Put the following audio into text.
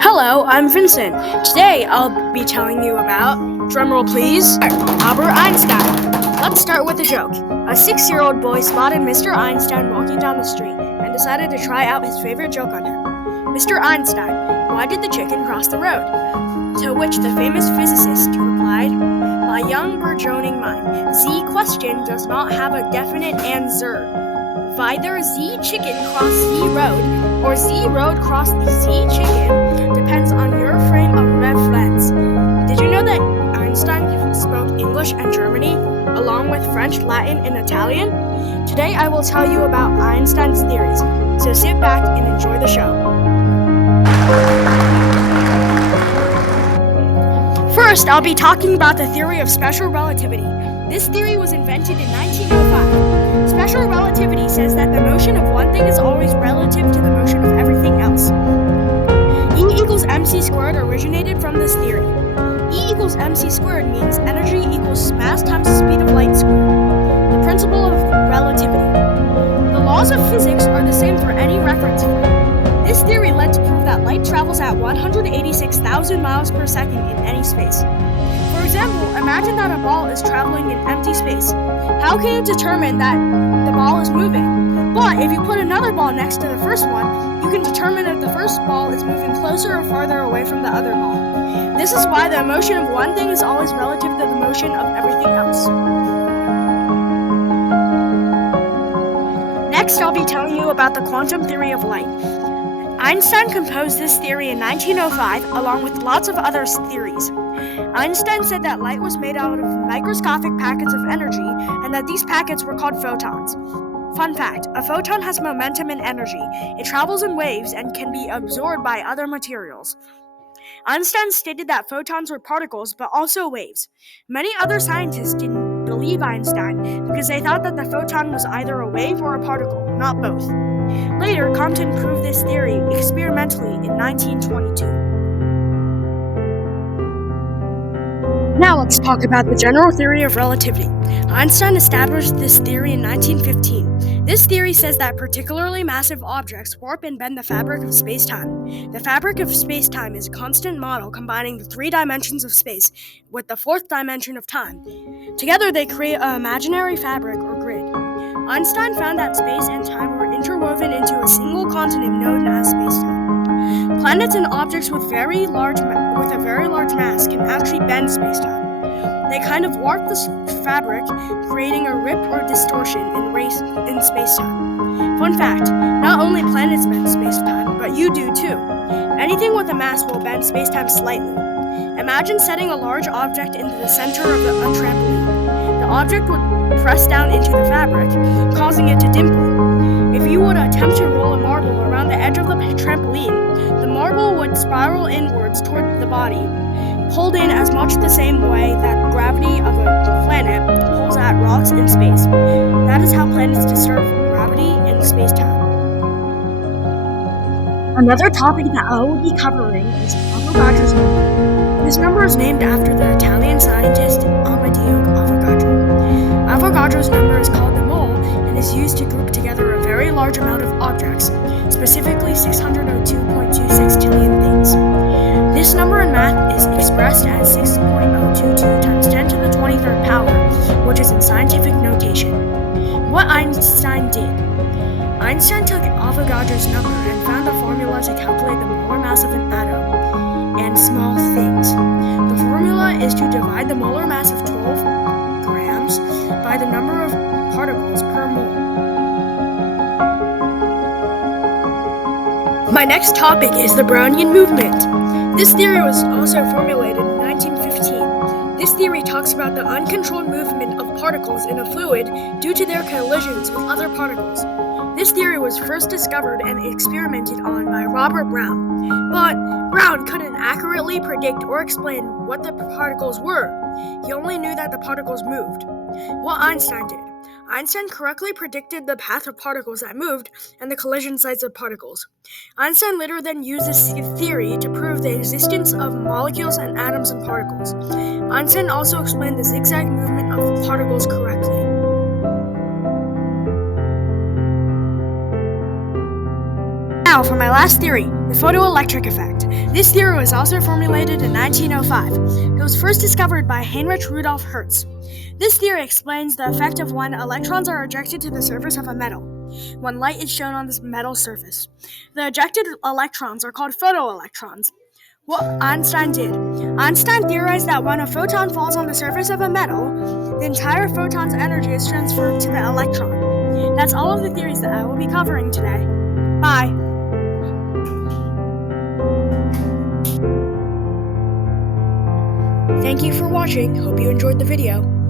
Hello, I'm Vincent. Today I'll be telling you about, drumroll please, Albert Einstein. Let's start with a joke. A 6-year-old boy spotted Mr. Einstein walking down the street and decided to try out his favorite joke on him. Mr. Einstein, why did the chicken cross the road? To which the famous physicist replied, my young burgeoning mind, the question does not have a definite answer. Either the chicken cross the road or the road cross the chicken depends on your frame of reference. Did you know that Einstein spoke English and German, along with French, Latin, and Italian? Today I will tell you about Einstein's theories, so sit back and enjoy the show. First, I'll be talking about the theory of special relativity. This theory was invented in 1905. Special relativity says that the motion of one thing is always relative to the motion of everything else. E equals mc squared originated from this theory. E equals mc squared means energy equals mass times the speed of light squared. The principle of relativity. The laws of physics are the same for any reference frame. This theory led to prove that light travels at 186,000 miles per second in any space. For example, imagine that a ball is traveling in empty space. How can you determine that the ball is moving? But if you put another ball next to the first one, you can determine if the first ball is moving closer or farther away from the other ball. This is why the motion of one thing is always relative to the motion of everything else. Next, I'll be telling you about the quantum theory of light. Einstein composed this theory in 1905, along with lots of other theories. Einstein said that light was made out of microscopic packets of energy, and that these packets were called photons. Fun fact, a photon has momentum and energy. It travels in waves and can be absorbed by other materials. Einstein stated that photons were particles, but also waves. Many other scientists didn't believe Einstein because they thought that the photon was either a wave or a particle, not both. Later, Compton proved this theory experimentally in 1922. Now let's talk about the general theory of relativity. Einstein established this theory in 1915. This theory says that particularly massive objects warp and bend the fabric of space-time. The fabric of space-time is a constant model combining the 3 dimensions of space with the 4th dimension of time. Together they create an imaginary fabric or grid. Einstein found that space and time were interwoven into a single continuum known as space-time. Planets and objects with a very large mass can actually bend space-time. They kind of warp the fabric, creating a rip or distortion in space-time. Fun fact, not only planets bend space-time, but you do too. Anything with a mass will bend space-time slightly. Imagine setting a large object into the center of a trampoline. The object would press down into the fabric, causing it to dimple. If you would attempt to roll a marble around the edge of the trampoline, the marble would spiral inwards toward the body, pulled in as much the same way that gravity of a planet pulls at rocks in space. That is how planets disturb gravity in space-time. Another topic that I will be covering is Avogadro's number. This number is named after the Italian scientist Amedeo Avogadro. Avogadro's number is called the mole and is used to group together a very large amount of objects, specifically 602.26 trillion things. This number in math is expressed as 6.022 times 10 to the 23rd power, which is in scientific notation. What Einstein did. Einstein took Avogadro's number and found a formula to calculate the molar mass of an atom and small things. The formula is to divide the molar mass of 12 grams by the number of particles per mole. My next topic is the Brownian movement. This theory was also formulated in 1915. This theory talks about the uncontrolled movement of particles in a fluid due to their collisions with other particles. This theory was first discovered and experimented on by Robert Brown, but Brown couldn't accurately predict or explain what the particles were. He only knew that the particles moved. What Einstein did. Einstein correctly predicted the path of particles that moved and the collision sites of particles. Einstein later then used this theory to prove the existence of molecules and atoms and particles. Einstein also explained the zigzag movement of particles correctly. Now for my last theory, the photoelectric effect. This theory was also formulated in 1905. It was first discovered by Heinrich Rudolf Hertz. This theory explains the effect of when electrons are ejected to the surface of a metal, when light is shown on this metal surface. The ejected electrons are called photoelectrons. What Einstein did. Einstein theorized that when a photon falls on the surface of a metal, the entire photon's energy is transferred to the electron. That's all of the theories that I will be covering today. Bye! Thank you for watching. Hope you enjoyed the video.